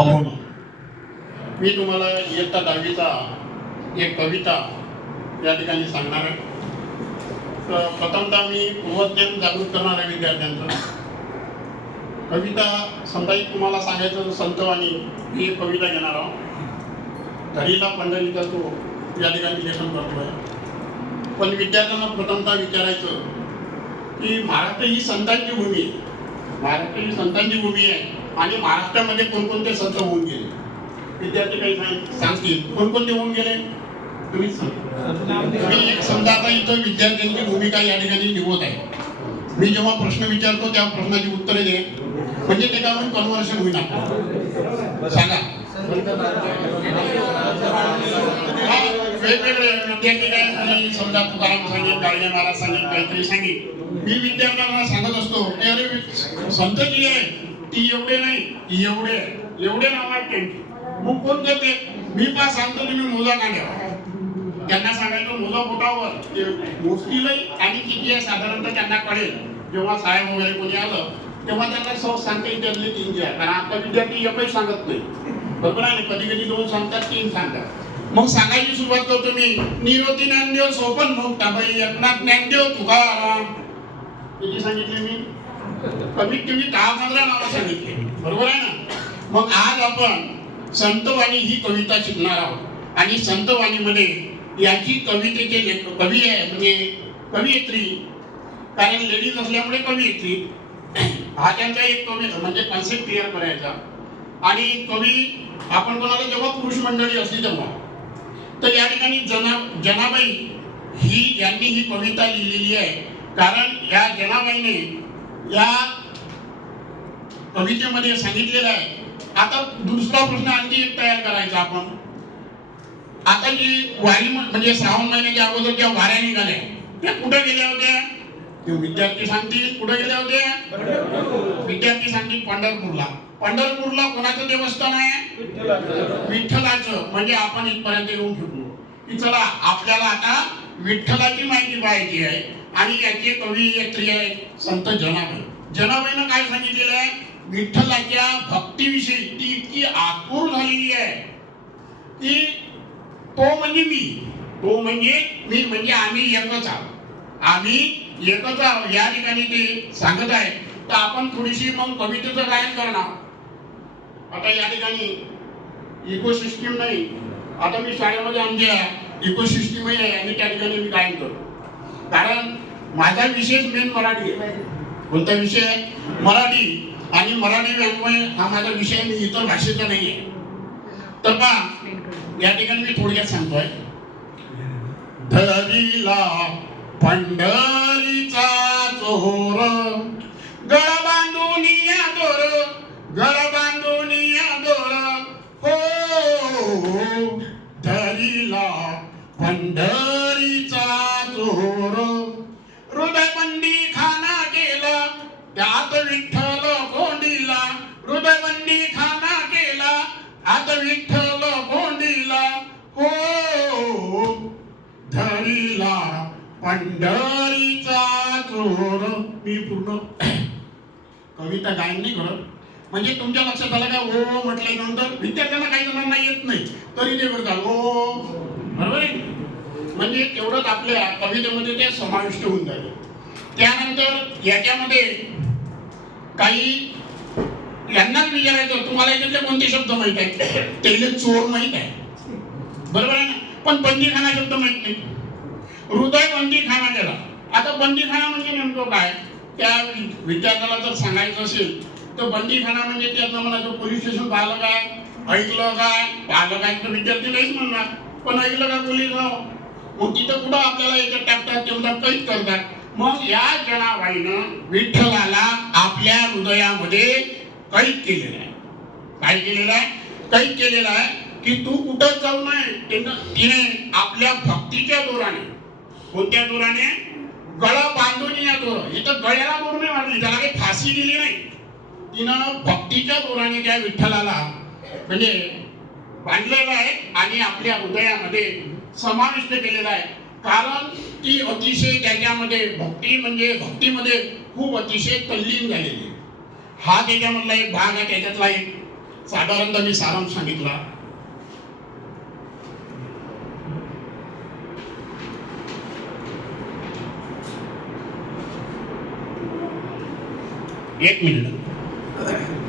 थांबून मी तुम्हाला इयत्ता 10वीचा एक कविता या ठिकाणी सांगणार आहे. तर प्रथमतः मी पूर्वज्ञान जागृत करणार आहे विद्यार्थ्यांचं. कविता समजाही तुम्हाला सांगायचं तर संतवाणी ही एक कविता घेणार आहोत. धरीला पंढरीचा तो या ठिकाणी लेखन करतोय. पण विद्यार्थ्यांना प्रथमतः विचारायचं की महाराष्ट्र ही संतांची भूमी आहे. महाराष्ट्र ही संतांची भूमी आहे आणि महाराष्ट्रामध्ये कोणकोणते संत होऊन गेले विद्यार्थी काही सांगतील. कोणकोणते होऊन गेले तुम्ही सांगा. मी एक समजा आता इथं विद्यार्थ्यांची भूमिका या ठिकाणी निवडत आहे. मी जेव्हा प्रश्न विचारतो त्या प्रश्नाची उत्तरे दे म्हणजे त्याच्यावरून कन्व्हर्शन होईल. सांगा. वेगवेगळे विद्यार्थी काय समजा तुकाराम सांगेल, गाडगे महाराज सांगेल, काहीतरी सांगेल. मी विद्यार्थ्यांना सांगत असतो की अरे संत जी आहे ती एवढे नाही एवढे नाव आहेत त्यांची. मग कोण करते मी पण सांगतो तुम्ही मोजा का घ्या. त्यांना सांगायचं मोजा बोटावर ते मोजतीलही आणि किती आहे साधारणतः त्यांना कळेल. जेव्हा साहेब वगैरे कोणी आलं तेव्हा त्यांना सहज सांगते त्यातले 3 जे आहे. कारण आता विद्यार्थी एकही सांगत नाही. बरोबर आहे. कधी कधी 2 सांगतात 3 सांगतात. मग सांगायची सुरुवात करतो मी. निरोती ज्ञानदेव सोपन मुक्ताबाई एकनाथ ज्ञानदेव तुकाराम किती सांगितले मी कमीत कमी 10-15 नावं सांगितले. बरोबर आहे ना. मग आज आपण संतवाणी ही कविता शिकणार आहोत आणि संतवाणीमध्ये याची कवितेचे लेखक कवी आहे म्हणजे कवयित्री. कारण लेडीज असल्यामुळे कवयित्री हा त्यांचा एक कवी म्हणजे कन्सेप्ट क्लिअर करायचा. आणि कवी आपण कोणाला जेव्हा पुरुष मंडळी असली तेव्हा तर या ठिकाणी जनाबाई यांनी ही कविता लिहिलेली आहे. कारण या जनाबाईने या कवितेमध्ये सांगितलेलं आहे. आता दुसरा प्रश्न आणखी एक तयार करायचा आपण. आता जी वारी म्हणजे श्रावण महिन्याच्या अगोदर ज्या वाऱ्या निघाल्या त्या कुठे गेल्या होत्या ते विद्यार्थी सांगतील. कुठे गेल्या होत्या विद्यार्थी सांगतील पंढरपूरला. पंढरपूरला कोणाचं देवस्थान आहे विठ्ठलाचं. म्हणजे आपण इथपर्यंत येऊन ठेवलो की चला आपल्याला आता विठ्ठलाची माहिती पाहायची आहे. आणि याचे कवयित्री आहे संत जनाबाई. जनाबाईनं काय सांगितलेलं आहे विठ्ठलाच्या भक्तीविषयी ती इतकी आतुर झालेली आहे की तो म्हणजे मी म्हणजे आम्ही एकच आहोत या ठिकाणी ते सांगत आहे. तर आपण थोडीशी मग कवितेचं गायन करणार. आता या ठिकाणी इकोसिस्टीम नाही. आता मी शाळेमध्ये आमच्या इकोसिस्टीमही आहे आणि त्या ठिकाणी मी गायन करतो. कारण माझा विषय मेन मराठी आहे. कोणता विषय मराठी. आणि मराठी व्यामोय हा माझा विषय मी इतर भाषेचा नाही आहे. तर पहा या ठिकाणी मी थोडक्यात सांगतोय. धरीला पंढरीचा चोर गळ बांधून या दोर हो धरीला पंढरीचा चोर हृदयबंदी खाना केला त्यात विठ्ठल कोंडीला. हृदयबंदी खाना केला आत विठ्ठल कोंडीला हो धरीला पंढरीचा चोर. मी पूर्ण कविता गायन नाही करत. म्हणजे तुमच्या लक्षात आलं का ओ म्हटल्यानंतर विद्यार्थ्यांना काही जणांना येत नाही तरी ते करतात ओ. बरोबर आहे. म्हणजे तेवढंच आपल्या कवितेमध्ये ते समाविष्ट होऊन जाते. त्यानंतर याच्यामध्ये काही यांनाच विचारायचं तुम्हाला याच्यातले कोणते शब्द माहित आहेत. त्याला चोर माहित आहे. बरोबर आहे ना. पण बंदीखाना शब्द माहित नाही. हृदय बंदीखाना केला. आता बंदीखाना म्हणजे नेमकं काय त्या विद्यार्थ्याला जर सांगायचं असेल तर बंदीखाना म्हणजे त्यांना म्हणायचं पोलीस स्टेशन पाहिलं काय ऐकलं काय पाहिलं काय तर विद्यार्थी नाहीच म्हणणार. पण ऐकलं का पोलीस मग तिथं कुठं आपल्याला याच्यात टाकतात तेवढा कैद करतात. मग या जनाबाईनं विठ्ठलाला आपल्या हृदयामध्ये कैद केलेलं आहे. काय केलेलं आहे कैद केलेलं आहे की तू कुठं जाऊ नये. तिने आपल्या भक्तीच्या जोराने कोणत्या जोराने गळा बांधून या दोर. इथं गळ्याला दोर नाही मारली त्याला काही फाशी दिली नाही. तिनं भक्तीच्या जोराने त्या विठ्ठलाला म्हणजे बांधलेलं आहे आणि आपल्या हृदयामध्ये समाविष्ट केलेला आहे. कारण ती अतिशय त्याच्यामध्ये भक्तीमध्ये खूप अतिशय तल्लीन झालेली. हा त्याच्यामधला एक भाग आहे. त्याच्यातला एक साधारणतः मी सारांश सांगितला. एक मिनिट.